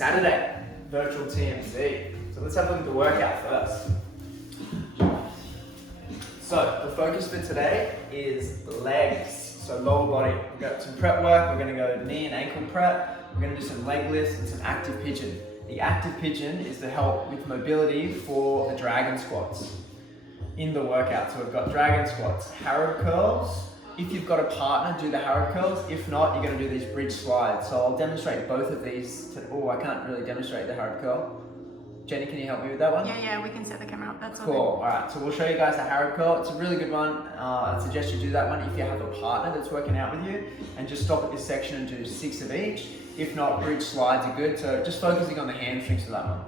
Saturday, virtual TMC. So let's have a look at the workout first. So the focus for today is legs, so lower body. We've got some prep work, we're going to go knee and ankle prep, we're going to do some leg lifts and some active pigeon. The active pigeon is to help with mobility for the dragon squats in the workout. So we've got dragon squats, harob curls. If you've got a partner, do the harob curls. If not, you're going to do these bridge slides. So I'll demonstrate both of these. Oh, I can't really demonstrate the harob curl. Jenny, can you help me with that one? Yeah, we can set the camera up. That's all. Cool. All right, so we'll show you guys the harob curl. It's a really good one. I suggest you do that one if you have a partner that's working out with you, and just stop at this section and do 6 of each. If not, bridge slides are good. So just focusing on the hamstrings for that one.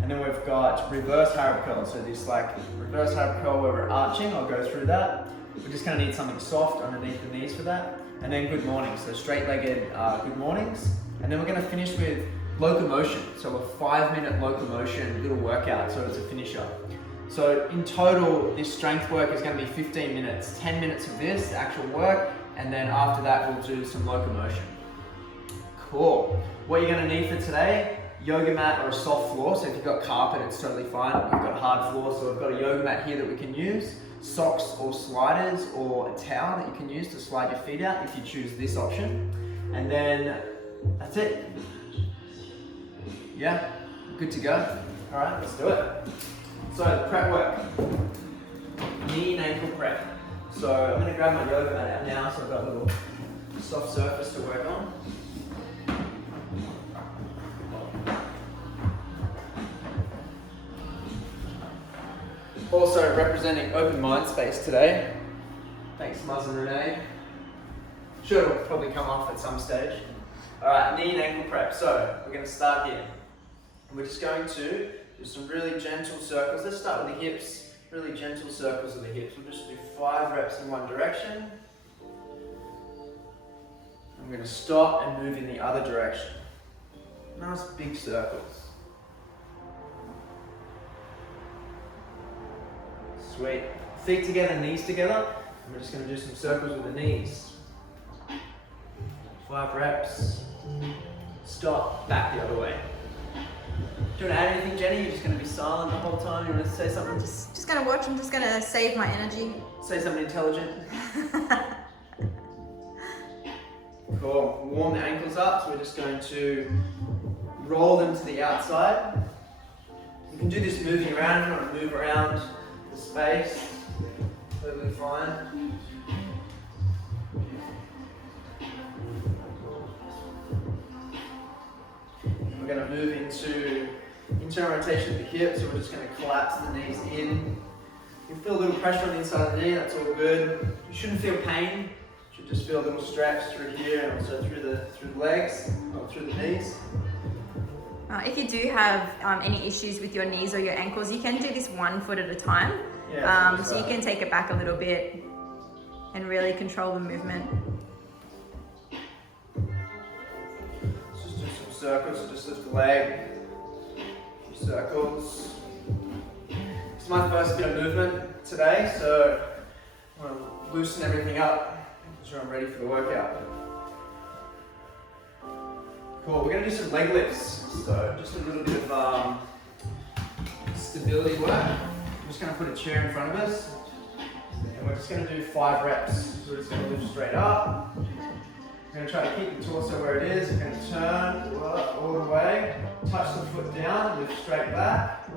And then we've got reverse harob curl. So this like reverse harob curl where we're arching. I'll go through that. We're just going to need something soft underneath the knees for that. And then good mornings. So straight-legged good mornings. And then we're going to finish with locomotion. So a 5-minute locomotion little workout. So it's a finisher. So in total, this strength work is going to be 15 minutes. 10 minutes of this, actual work. And then after that, we'll do some locomotion. Cool. What you're going to need for today, yoga mat or a soft floor. So if you've got carpet, it's totally fine. We've got a hard floor, so we've got a yoga mat here that we can use. Socks or sliders or a towel that you can use to slide your feet out if you choose this option. And then that's it. Yeah, good to go. All right, let's do it. So prep work, knee and ankle prep. So I'm going to grab my yoga mat out now, so I've got a little soft surface to work on. Also representing open mind space today. Thanks, Muzz and Renee. Sure, it'll probably come off at some stage. All right, knee and ankle prep. So we're going to start here. We're just going to do some really gentle circles. Let's start with the hips. Really gentle circles of the hips. We'll just do 5 reps in one direction. I'm going to stop and move in the other direction. Nice big circles. Sweet. Feet together, knees together. And we're just going to do some circles with the knees. 5 reps. Stop. Back the other way. Do you want to add anything, Jenny? You're just going to be silent the whole time. You want to say something? Just going to watch. I'm just going to save my energy. Say something intelligent. Cool. Warm the ankles up. So we're just going to roll them to the outside. You can do this moving around. If you want to move around the space, totally fine. We're going to move into internal rotation of the hips, so we're just going to collapse the knees in. You feel a little pressure on the inside of the knee, that's all good. You shouldn't feel pain, you should just feel a little stretch through here and also through the legs, or through the knees. If you do have any issues with your knees or your ankles, you can do this 1 foot at a time. Yeah, so you can take it back a little bit and really control the movement. Let's just do some circles, so just lift the leg, a few circles. It's my first bit of movement today, so I'm going to loosen everything up, make sure I'm ready for the workout. Cool, we're going to do some leg lifts, so just a little bit of stability work. I'm just going to put a chair in front of us, and we're just going to do 5 reps. So we're just going to lift straight up. We're going to try to keep the torso where it is. We're going to turn all the way, touch the foot down, lift straight back.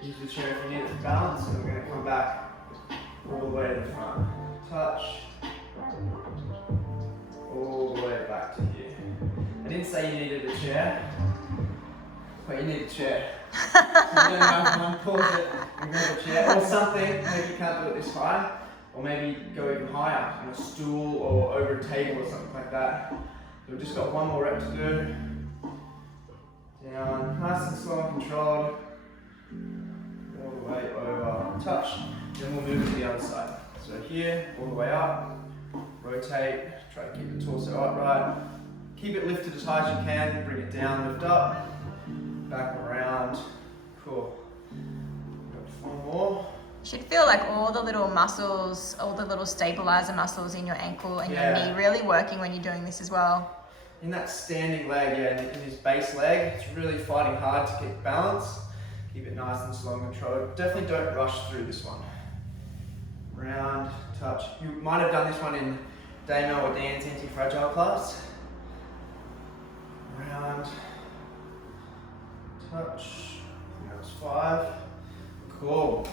Use the chair if you need it to balance, and we're going to come back all the way to the front. Touch, all the way back to here. I didn't say you needed a chair, but you need a chair. So you don't know if pulls it and grab a chair or something. Maybe you can't do it this high, or maybe go even higher on a stool or over a table or something like that. So we've just got 1 more rep to do. Down, nice and slow and controlled. All the way over, touch. Then we'll move to the other side. So here, all the way up, rotate, try to keep the torso upright. Keep it lifted as high as you can, bring it down, lift up, back around. Cool. Got 4 more. You should feel like all the little muscles, all the little stabilizer muscles in your ankle and your knee really working when you're doing this as well. in that standing leg, yeah, in his base leg, it's really fighting hard to keep balance. Keep it nice and slow and controlled. Definitely don't rush through this one. Round, touch. You might have done this one in Damo or Dan's anti-fragile class. Round, touch. That was 5. Cool.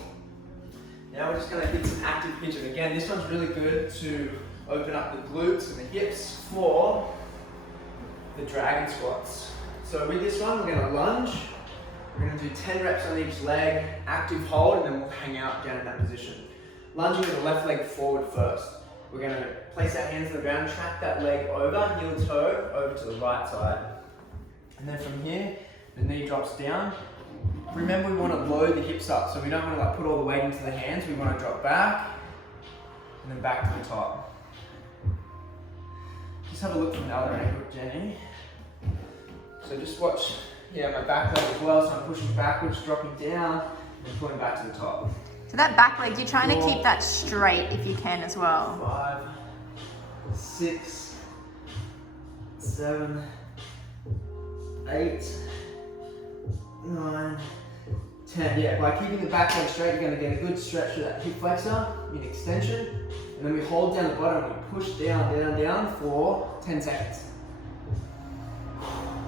Now we're just going to hit some active pigeon. Again, this one's really good to open up the glutes and the hips for the dragon squats. So with this one, we're going to lunge. We're going to do 10 reps on each leg, active hold, and then we'll hang out down in that position. Lunging with the left leg forward first. We're going to place our hands on the ground, track that leg over, heel toe, over to the right side. And then from here, the knee drops down. Remember, we want to load the hips up, so we don't want to like put all the weight into the hands. We want to drop back, and then back to the top. Just have a look from the other angle, Jenny. So just watch, yeah, my back leg as well, so I'm pushing backwards, dropping down, and pulling back to the top. So that back leg, you're trying to keep that straight if you can as well. 5, 6, 7, 8, 9, 10. Yeah, by keeping the back leg straight, you're going to get a good stretch of that hip flexor in extension. And then we hold down the bottom and we push down, down, down for 10 seconds.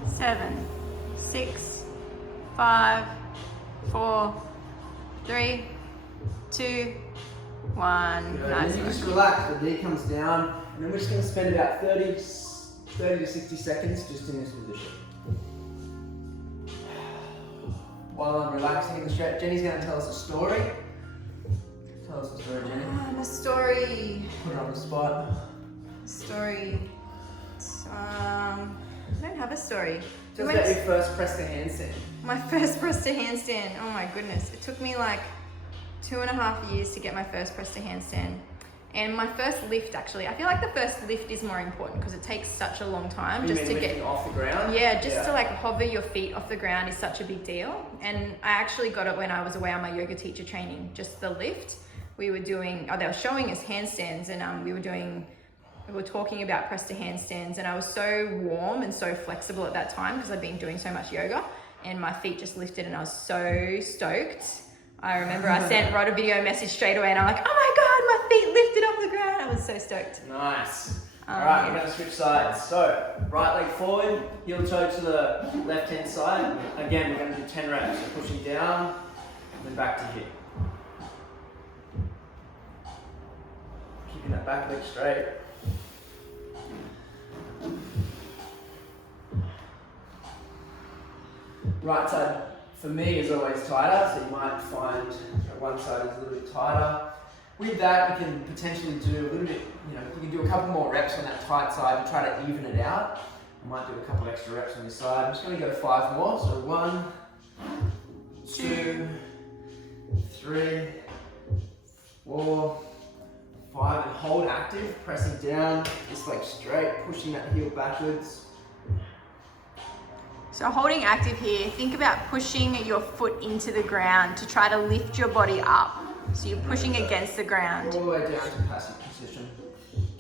7, 6, 5, 4, 3, 2, 1. Good. Nice. And then you just relax, the knee comes down, and then we're just going to spend about 30 to 60 seconds just in this position. While I'm relaxing in the stretch, Jenny's going to tell us a story. Tell us a story, Jenny. A story. Put it on the spot. Story. I don't have a story. Tell us about your first press to handstand. My first press to handstand. Oh my goodness. It took me like 2.5 years to get my first press to handstand. And my first lift, actually, I feel like the first lift is more important because it takes such a long time just to get off the ground. Yeah, just to like hover your feet off the ground is such a big deal. And I actually got it when I was away on my yoga teacher training, just the lift. We were doing, they were showing us handstands, and we were talking about press to handstands, and I was so warm and so flexible at that time because I'd been doing so much yoga, and my feet just lifted, and I was so stoked. I remember I wrote a video message straight away, and I'm like, oh my God, my feet lifted off the ground. I was so stoked. Nice. All right, we're going to switch sides. So, right leg forward, heel toe to the left-hand side. Again, we're going to do 10 reps. So pushing down, and then back to hip. Keeping that back leg straight. Right side for me is always tighter, so you might find one side is a little bit tighter. With that, you can potentially do a little bit, you can do a couple more reps on that tight side to try to even it out. I might do a couple extra reps on this side. I'm just going to go 5 more. So 1, 2, 3, 4, 5, and hold active, pressing down, this leg straight, pushing that heel backwards. So holding active here, think about pushing your foot into the ground to try to lift your body up. So you're pushing against the ground. All the way down to passive position.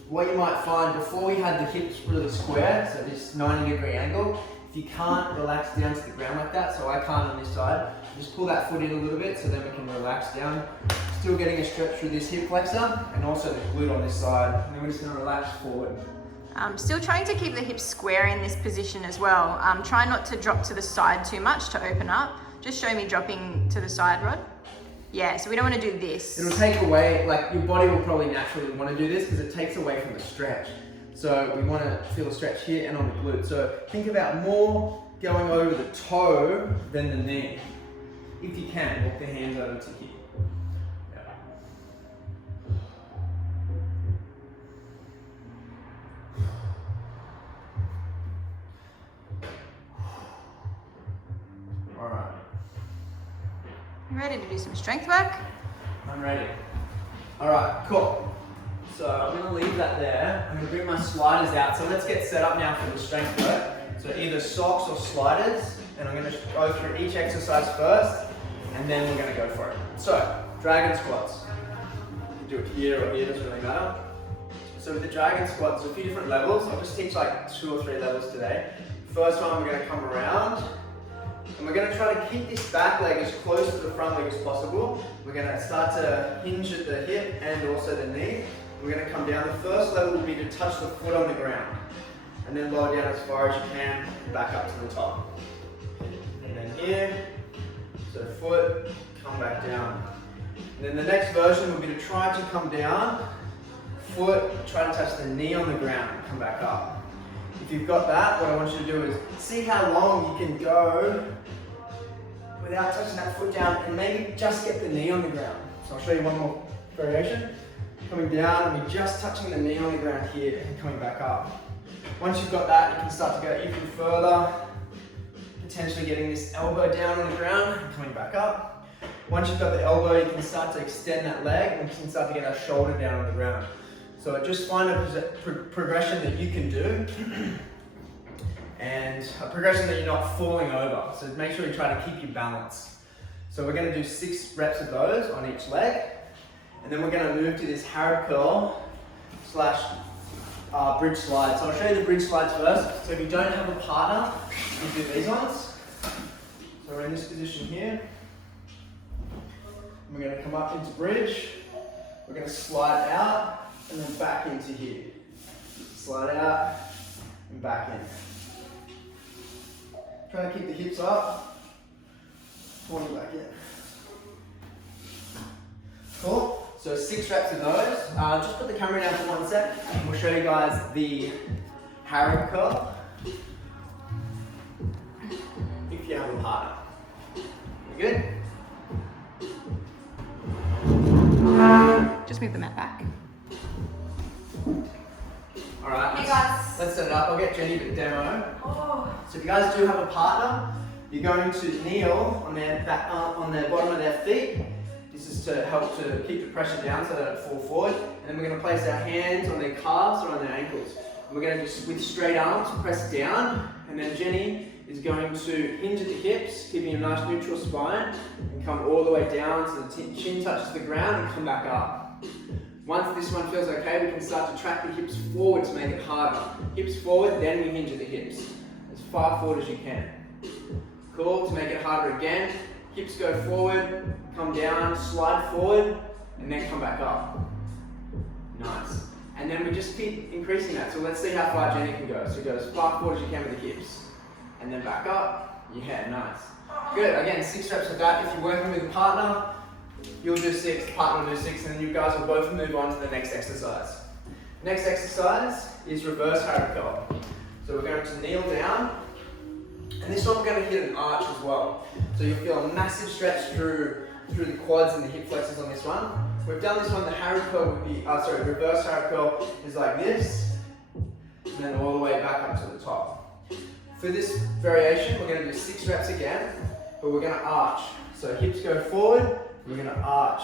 What you might find, before we had the hips really square, so this 90-degree angle, if you can't relax down to the ground like that, so I can't on this side, just pull that foot in a little bit so then we can relax down. Still getting a stretch through this hip flexor and also the glute on this side. And then we're just going to relax forward. Still trying to keep the hips square in this position as well. Try not to drop to the side too much to open up. Just show me dropping to the side, Rod. Yeah, so we don't want to do this. It'll take away, like your body will probably naturally want to do this because it takes away from the stretch. So we want to feel a stretch here and on the glute. So think about more going over the toe than the knee. If you can, walk the hands over to here. Alright. You ready to do some strength work? I'm ready. Alright, cool. So I'm going to leave that there. I'm going to bring my sliders out. So let's get set up now for the strength work. So either socks or sliders. And I'm going to go through each exercise first. And then we're going to go for it. So, dragon squats. You can do it here or here, doesn't really matter. So with the dragon squat, there's a few different levels. I'll just teach like 2 or 3 levels today. First one, we're going to come around, and we're going to try to keep this back leg as close to the front leg as possible. We're going to start to hinge at the hip and also the knee. We're going to come down. The first level will be to touch the foot on the ground, and then lower down as far as you can, back up to the top. And then here, so foot, come back down. And then the next version will be to try to come down, foot, try to touch the knee on the ground, come back up. If you've got that, what I want you to do is see how long you can go without touching that foot down, and maybe just get the knee on the ground. So I'll show you one more variation. Coming down, and we're just touching the knee on the ground here, and coming back up. Once you've got that, you can start to go even further, potentially getting this elbow down on the ground, and coming back up. Once you've got the elbow, you can start to extend that leg, and we can start to get our shoulder down on the ground. So just find a progression that you can do, and a progression that you're not falling over. So make sure you try to keep your balance. So we're going to do 6 reps of those on each leg, and then we're going to move to this harob curl / bridge slide. So I'll show you the bridge slides first. So if you don't have a partner, you do these ones. So we're in this position here. We're going to come up into bridge. We're going to slide out and then back into here. Slide out and back in. Try to keep the hips up. Pulling back in. Cool. So 6 reps of those. Just put the camera down for 1 sec, and we'll show you guys the harob curl. If you have a partner. You good? Just move the mat back. Alright, Hey guys. let's set it up. I'll get Jenny to demo. Oh. So if you guys do have a partner, you're going to kneel on their back, on the bottom of their feet. This is to help to keep the pressure down so they don't fall forward. And then we're going to place our hands on their calves or on their ankles. And we're going to just, with straight arms, press down. And then Jenny is going to hinge at the hips, keeping a nice neutral spine, and come all the way down so the chin touches the ground and come back up. Once this one feels okay, we can start to track the hips forward to make it harder. Hips forward, then we hinge at the hips. As far forward as you can. Cool, to make it harder again, hips go forward, come down, slide forward, and then come back up. Nice. And then we just keep increasing that. So let's see how far Jenny can go. So go as far forward as you can with the hips. And then back up. Yeah, nice. Good, again, 6 reps of that. If you're working with a partner, you'll do 6, the partner will do 6, and then you guys will both move on to the next exercise. Next exercise is reverse harob curl. So we're going to kneel down, and this one we're going to hit an arch as well. So you'll feel a massive stretch through the quads and the hip flexors on this one. We've done this one, the harob curl would be, reverse harob curl is like this, and then all the way back up to the top. For this variation, we're going to do 6 reps again, but we're going to arch. So hips go forward, we're going to arch.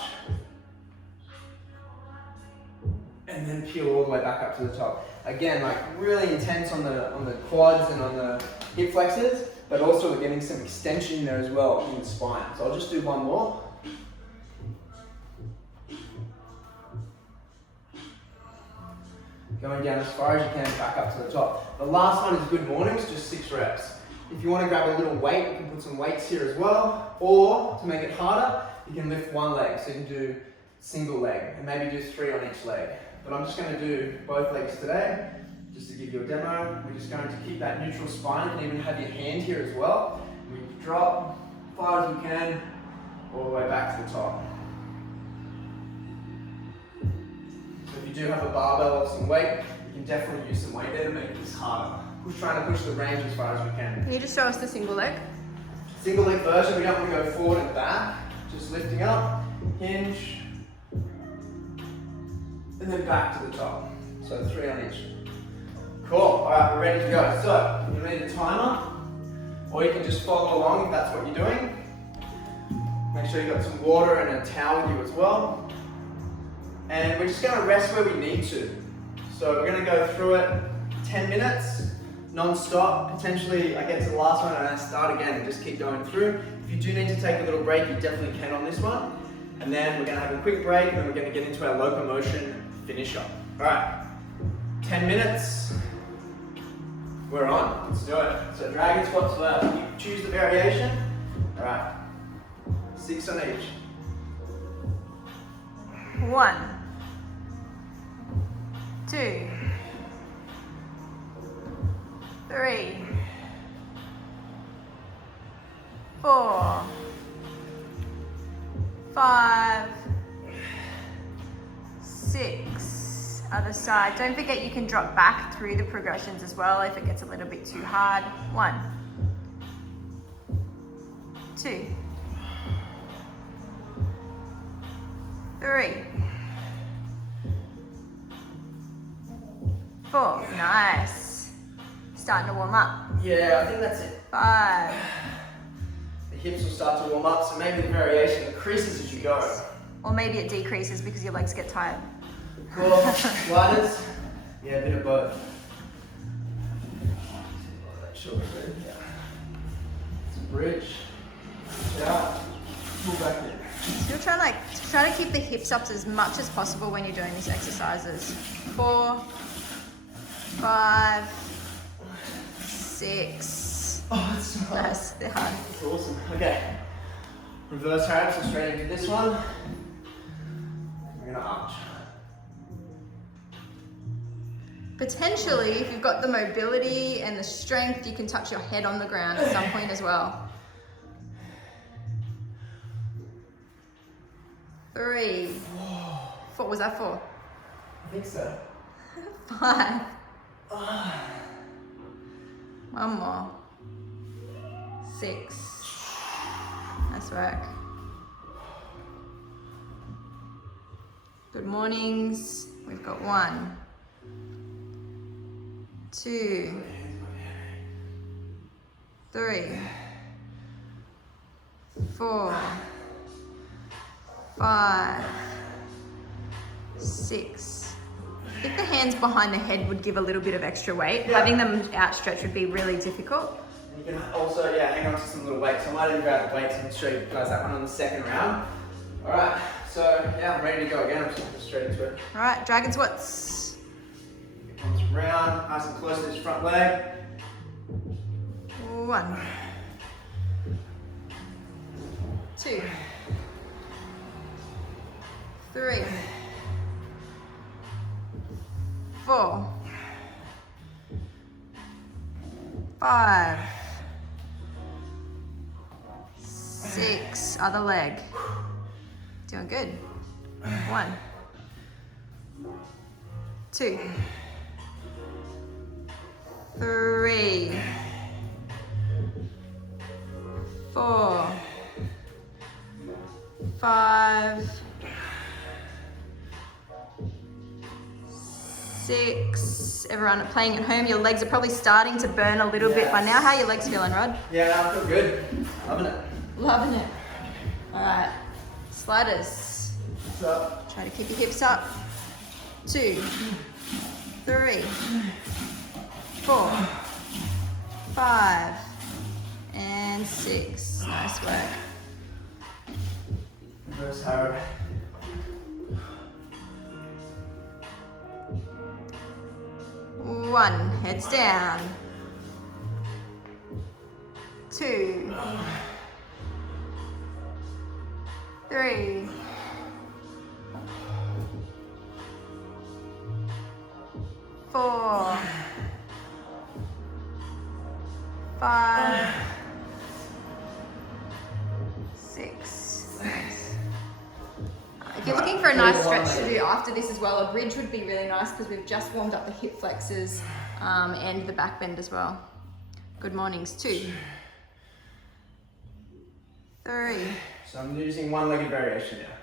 And then peel all the way back up to the top. Again, like really intense on the quads and on the hip flexors, but also we're getting some extension there as well in the spine. So I'll just do one more. Going down as far as you can, back up to the top. The last one is good mornings, just 6 reps. If you want to grab a little weight, you can put some weights here as well. Or, to make it harder, you can lift one leg. So you can do single leg, and maybe do 3 on each leg. But I'm just going to do both legs today, just to give you a demo. We're just going to keep that neutral spine. You can even have your hand here as well. We drop as far as we can, all the way back to the top. If you do have a barbell or some weight, you can definitely use some weight there to make this harder. Trying to push the range as far as we can. Can you just show us the single leg? Single leg version, we don't want to go forward and back. Just lifting up, hinge, and then back to the top. So 3 on each. Cool, alright, we're ready to go. So, you need a timer, or you can just follow along if that's what you're doing. Make sure you've got some water and a towel with you as well. And we're just going to rest where we need to. So we're going to go through it 10 minutes, non-stop. Potentially I get to the last one and I start again and just keep going through. If you do need to take a little break, you definitely can on this one. And then we're going to have a quick break, and then we're going to get into our locomotion finisher. Alright, 10 minutes. We're on. Let's do it. So dragon squats left. You choose the variation. All right. 6 on each. 1, 2, 3, 4, 5, 6. Other side. Don't forget you can drop back through the progressions as well if it gets a little bit too hard. 1, 2, 3, 4. Nice. Starting to warm up. Yeah, I think that's it. 5. The hips will start to warm up, so maybe the variation increases as you go. Or maybe it decreases because your legs get tired. Cool. Gliders. Yeah, a bit of both. Sure. Yeah. It's a bridge. Yeah. Pull back in. So you're try to keep the hips up as much as possible when you're doing these exercises. 4, 5, 6. Oh, it's so hard. Nice, they're hard. That's awesome. Okay. Reverse harob, so straight into this one. We're gonna arch. Potentially, if you've got the mobility and the strength, you can touch your head on the ground at some point as well. 3. 4. Was that 4? I think so. 5. One more. 6. Nice work. Good mornings. We've got 1, 2, 3, 4, 5, 6. I think the hands behind the head would give a little bit of extra weight. Yeah. Having them outstretched would be really difficult. And you can also, hang on to some little weights. I might even grab the weights and show you guys that one on the second round. All right, so yeah, I'm ready to go again. I'm just going straight into it. All right, dragon squats. It comes round, nice and close to this front leg. 1, 2, 3, 4, 5, 6. Other leg. Doing good. 1, 2, 3, 4, 5, 6. Everyone playing at home, your legs are probably starting to burn a little bit by now. How are your legs feeling, Rod? Yeah, I feel good. Loving it. Loving it. All right, sliders. What's up? Try to keep your hips up. 2, 3, 4, 5, and 6. Nice work. Reverse harob. 1, heads down. 2, 3, 4, 5, 6. Nice. If you're looking for a nice stretch to do after this as well, a bridge would be really nice because we've just warmed up the hip flexors and the back bend as well. Good mornings. 2, 3. So I'm using one-legged variation now.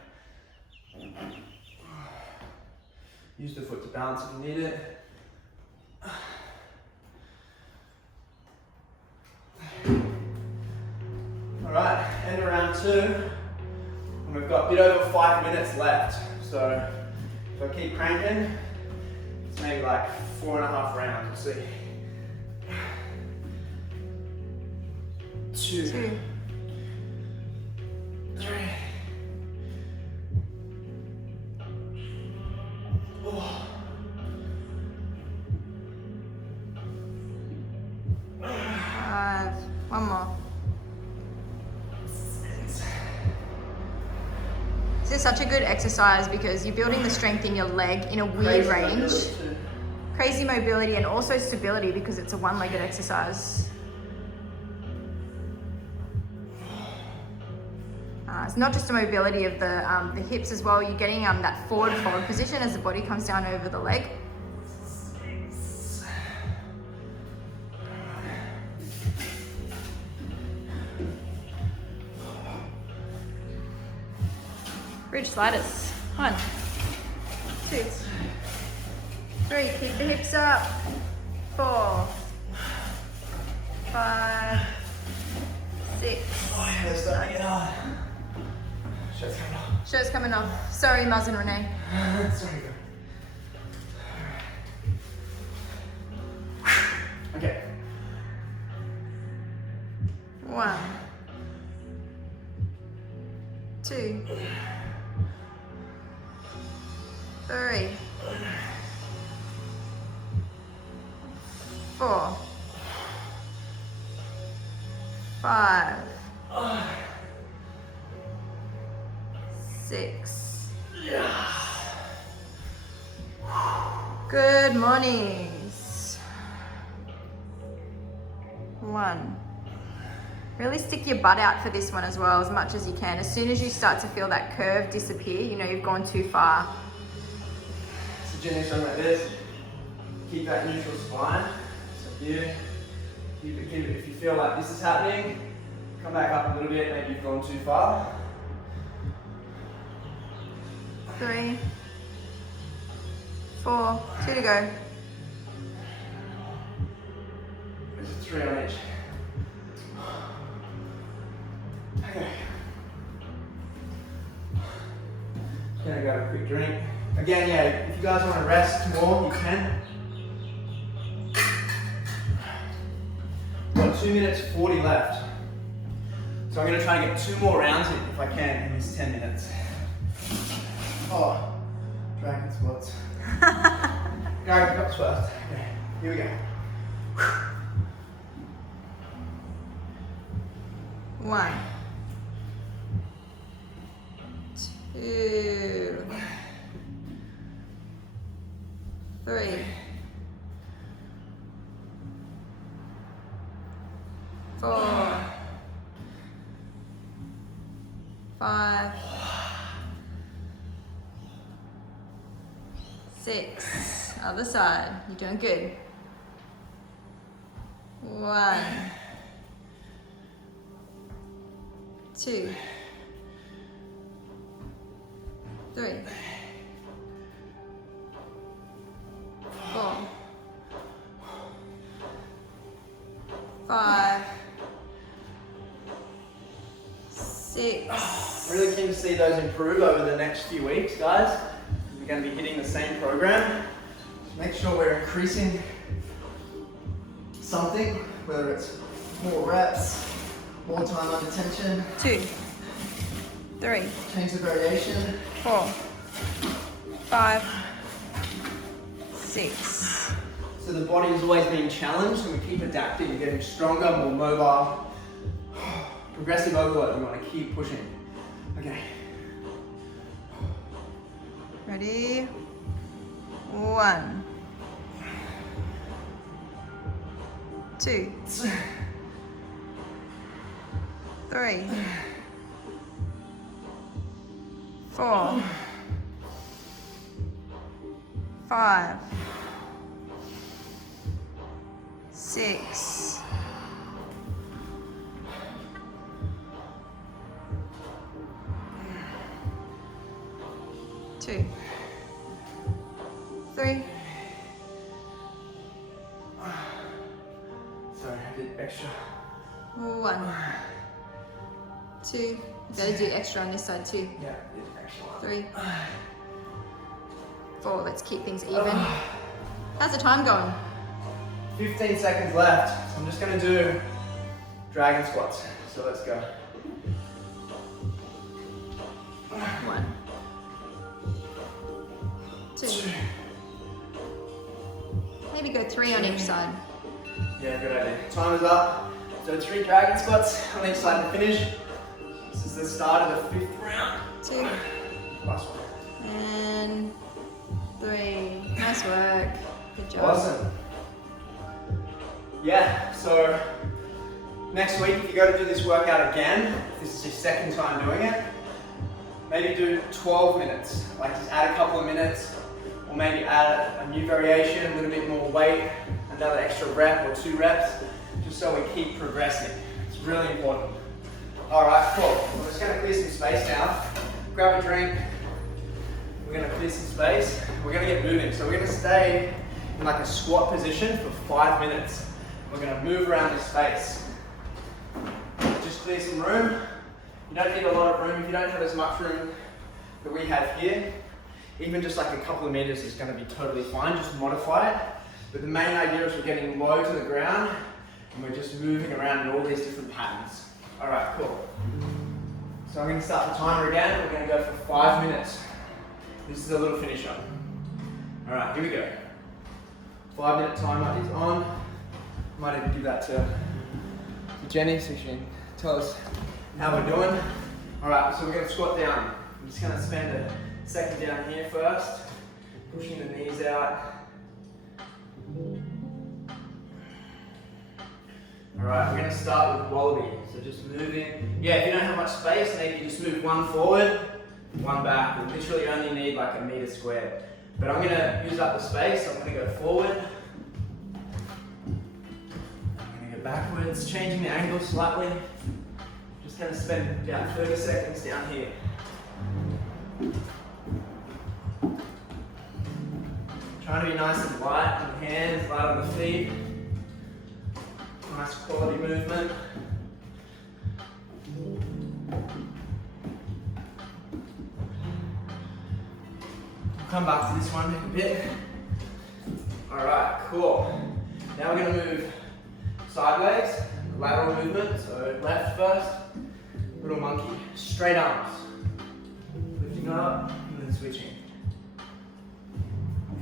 Use the foot to balance if you need it. All right, end of round 2. And we've got a bit over 5 minutes left. So if I keep cranking, it's maybe like 4.5 rounds. We'll see. 2, 3, 4, such a good exercise because you're building the strength in your leg in a weird range. Crazy mobility and also stability because it's a one-legged exercise. It's not just a mobility of the hips as well. You're getting that forward fold position as the body comes down over the leg. Bridge sliders. 1, 2, 3. Keep the hips up. 4, 5, 6. Oh yeah, they're starting to get hard. Shirt's coming off. Shirt's coming off. Sorry, Muzz and Renee. Sorry, girl. Okay. 1, 2, 3, 4, 5, 6. Good mornings. 1. Really stick your butt out for this one as well, as much as you can. As soon as you start to feel that curve disappear, you know you've gone too far. So generally something like this. Keep that neutral spine. So here, keep it. If you feel like this is happening, come back up a little bit. Maybe you've gone too far. 3, 4, 2 to go. There's 3 on each. Okay. Gonna grab a quick drink. Again, yeah, if you guys want to rest more, you can. Got 2 minutes 40 left. So I'm gonna try and get 2 more rounds in if I can in this 10 minutes. Oh, dragon squats. Dragon squats first. Okay, here we go. 1, 2, 3, 4, 5, 6. Other side. You're doing good. 1, 2, 3, 4, 5, 6. Really keen to see those improve over the next few weeks, guys. We're going to be hitting the same program. Just make sure we're increasing something, whether it's more reps, more time under tension. 2, 3, Change the variation. 4, 5, 6. So the body is always being challenged and we keep adapting and getting stronger, more mobile. Progressive overload, we want to keep pushing. Okay. Ready? 1, 2, 3, 4, 5, 6. 2, 3. Sorry, I did extra. 1, 2. You better do extra on this side too. Yeah, I did extra. 3, 4. Let's keep things even. How's the time going? 15 seconds left. So I'm just going to do dragon squats. So let's go. 1, 2. Maybe go 3 on each side. Yeah, good idea. Time is up. So 3 dragon squats on each side to finish. This is the start of the 5th round. 2, Last one. And 3. Nice work. Good job. Awesome. Yeah, so next week, if you go to do this workout again, if this is your second time doing it, maybe do 12 minutes. Like just add a couple of minutes, or maybe add a new variation, a little bit more weight, another extra rep or 2 reps, just so we keep progressing. It's really important. All right, cool. We're just gonna clear some space now. Grab a drink. We're gonna clear some space. We're gonna get moving. So we're gonna stay in like a squat position for 5 minutes. We're gonna move around this space. Just clear some room. You don't need a lot of room. If you don't have as much room that we have here, even just like a couple of meters is gonna be totally fine. Just modify it. But the main idea is we're getting low to the ground and we're just moving around in all these different patterns. All right, cool. So I'm gonna start the timer again. We're gonna go for 5 minutes. This is a little finisher. All right, here we go. 5-minute timer is on. Might even give that to Jenny so she can tell us how we're doing. All right, so we're gonna squat down. I'm just gonna spend a second down here first, pushing the knees out. All right, we're gonna start with wallaby. So just moving. Yeah, if you don't have much space, maybe you just move 1 forward, 1 back. You literally only need like a meter squared. But I'm gonna use up the space, so I'm gonna go forward. Backwards, changing the angle slightly. Just going to spend about 30 seconds down here. Trying to be nice and light on the hands, light on the feet. Nice quality movement. We'll come back to this one in a bit. Alright, cool. Now we're going to move sideways, lateral movement, so left first, little monkey, straight arms, lifting up and then switching.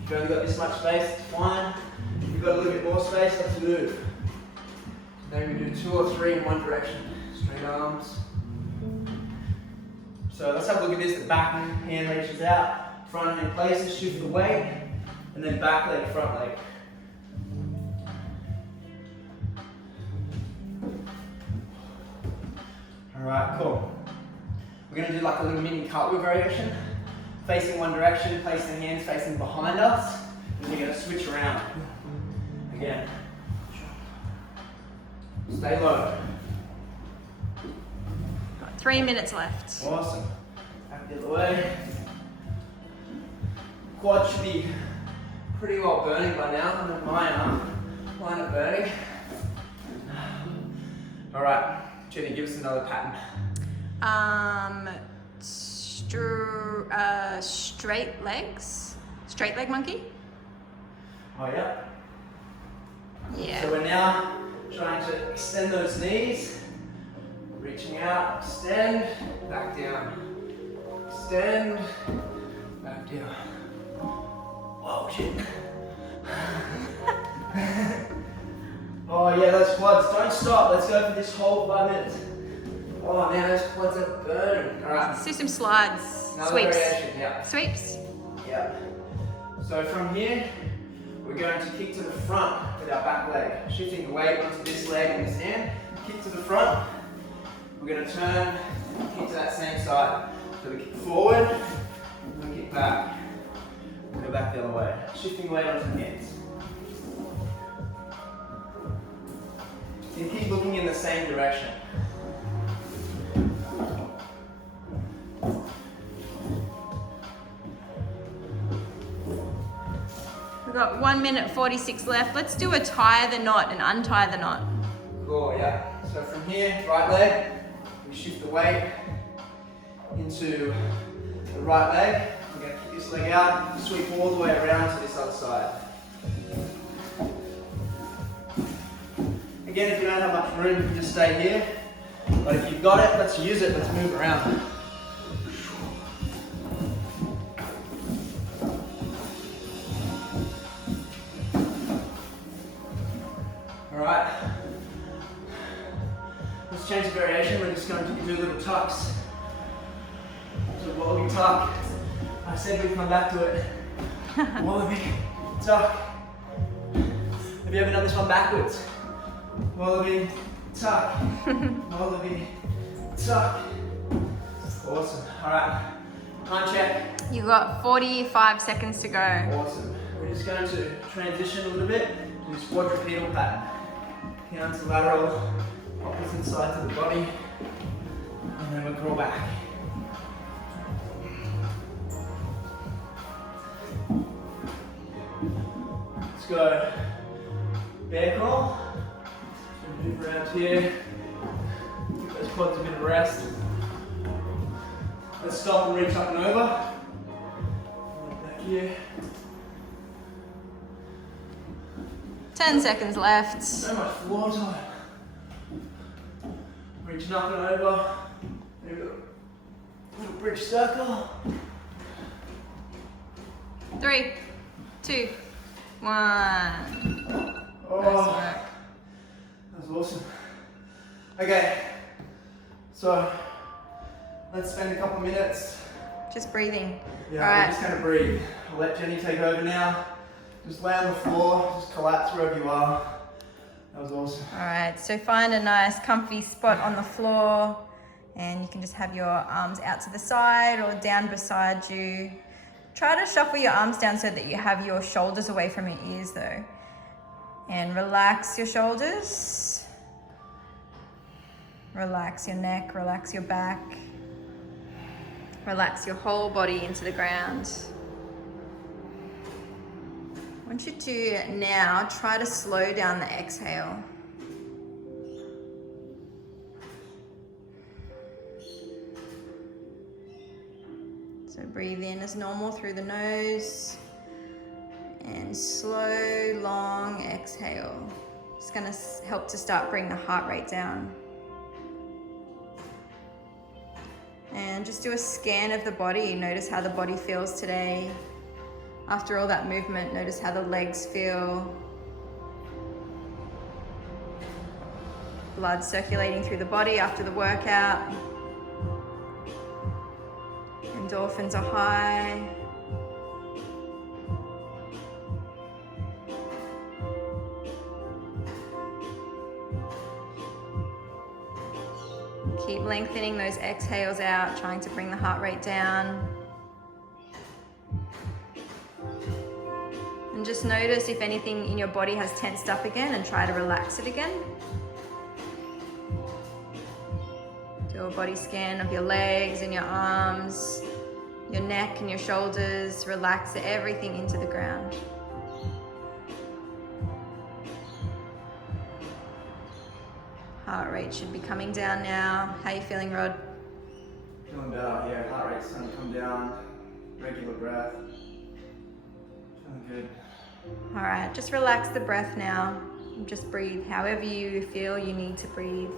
If you've only got this much space, it's fine. If you've got a little bit more space, let's move. Then we do 2 or 3 in one direction, straight arms. So let's have a look at this, the back hand reaches out, front hand places, shift the weight, and then back leg, front leg. Alright, cool. We're going to do like a little mini cartwheel variation. Facing one direction, place the hands facing behind us, and we're going to switch around. Again. Stay low. Got 3 minutes left. Awesome. Back the other way. Quad should be pretty well burning by now. I know mine are burning. Alright. Jenny, give us another pattern. Straight legs. Straight leg monkey. Oh yeah. Yeah. So we're now trying to extend those knees, reaching out, extend, back down, extend, back down. Whoa, shit. Oh yeah, those quads, don't stop. Let's go for this whole 5 minutes. Oh man, those quads are burning. All right. Let's do some slides. Another Sweeps. variation, yeah. Sweeps. Yeah. So from here, we're going to kick to the front with our back leg. Shifting the weight onto this leg and this hand. Kick to the front. We're going to turn, kick to that same side. So we kick forward, and we kick back. Go back the other way. Shifting weight onto the hands. So you keep looking in the same direction. We've got 1 minute 46 left. Let's do a tie the knot and untie the knot. Cool, yeah. So from here, right leg, we shift the weight into the right leg. We're going to kick this leg out, sweep all the way around to this other side. Again, if you don't have much room, you can just stay here. But if you've got it, let's use it. Let's move around. Alright. change the variation, we're just going to do little tucks. So wallaby tuck. I said we'd come back to it. Wallaby, tuck. Have you ever done this one backwards? Wallaby, tuck. Wallaby, tuck. Awesome. All right, time check. You got 45 seconds to go. Awesome. We're just going to transition a little bit to this quadrupedal pattern. Counter lateral, opposite side to the body, and then we'll crawl back. Let's go bear crawl. So move around here. Give those quads a bit of rest. Let's stop and reach up and over. Back here. 10 seconds left. So much floor time. Reaching up and over. Maybe a little bridge circle. 3, 2, 1. Oh, Nice work. that was awesome. Okay, so let's spend a couple of minutes. Just breathing. Yeah, All we're right. just going to breathe. I'll let Jenny take over now. Just lay on the floor, just collapse wherever you are. That was awesome. All right, so find a nice comfy spot on the floor and you can just have your arms out to the side or down beside you. Try to shuffle your arms down so that you have your shoulders away from your ears though. And relax your shoulders. Relax your neck, relax your back. Relax your whole body into the ground. I want you to now try to slow down the exhale. So breathe in as normal through the nose and slow, long exhale. It's going to help to start bring the heart rate down. And just do a scan of the body. Notice how the body feels today. After all that movement, notice how the legs feel. Blood circulating through the body after the workout. Endorphins are high. Keep lengthening those exhales out, trying to bring the heart rate down. And just notice if anything in your body has tensed up again and try to relax it again. Do a body scan of your legs and your arms, your neck and your shoulders. Relax everything into the ground. Heart rate should be coming down now. How are you feeling, Rod? Feeling better, yeah. Heart rate's starting to come down. Regular breath. Feeling good. All right, just relax the breath now. Just breathe however you feel you need to breathe.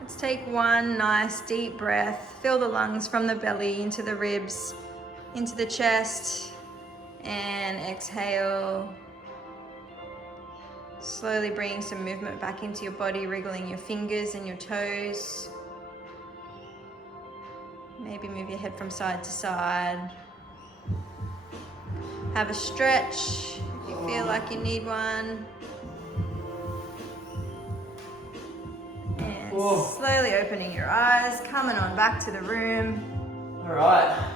Let's take one nice deep breath. Fill the lungs from the belly into the ribs, into the chest, and exhale. Slowly bringing some movement back into your body, wriggling your fingers and your toes. Maybe move your head from side to side. Have a stretch if you feel like you need one. And slowly opening your eyes, coming on back to the room. All right.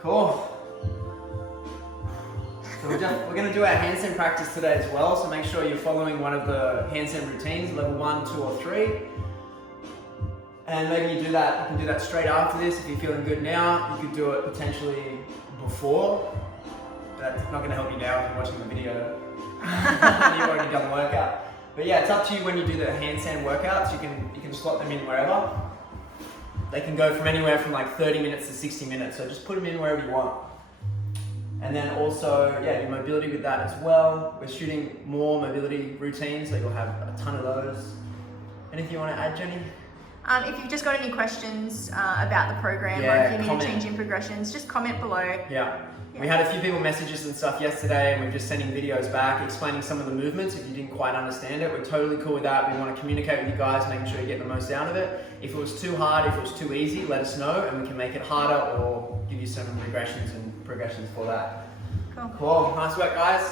Cool. So we're going to do our handstand practice today as well, so make sure you're following one of the handstand routines, level 1, 2 or 3. And maybe you can do that straight after this. If you're feeling good now, you could do it potentially before. That's not going to help you now if you're watching the video. You've already done the workout. But yeah, it's up to you when you do the handstand workouts. You can slot them in wherever. They can go from anywhere from like 30 minutes to 60 minutes. So just put them in wherever you want. And then also, yeah, your mobility with that as well. We're shooting more mobility routines, so you'll have a ton of those. Anything you want to add, Jenny? If you've just got any questions about the program, or Yeah, if you need comment. to change in progressions, just comment below. Yeah. We had a few people message us and stuff yesterday, and we're just sending videos back explaining some of the movements. If you didn't quite understand it, we're totally cool with that. We want to communicate with you guys, making sure you get the most out of it. If it was too hard, if it was too easy, let us know, and we can make it harder or give you some regressions and progressions for that. Cool. Cool. Nice work, guys.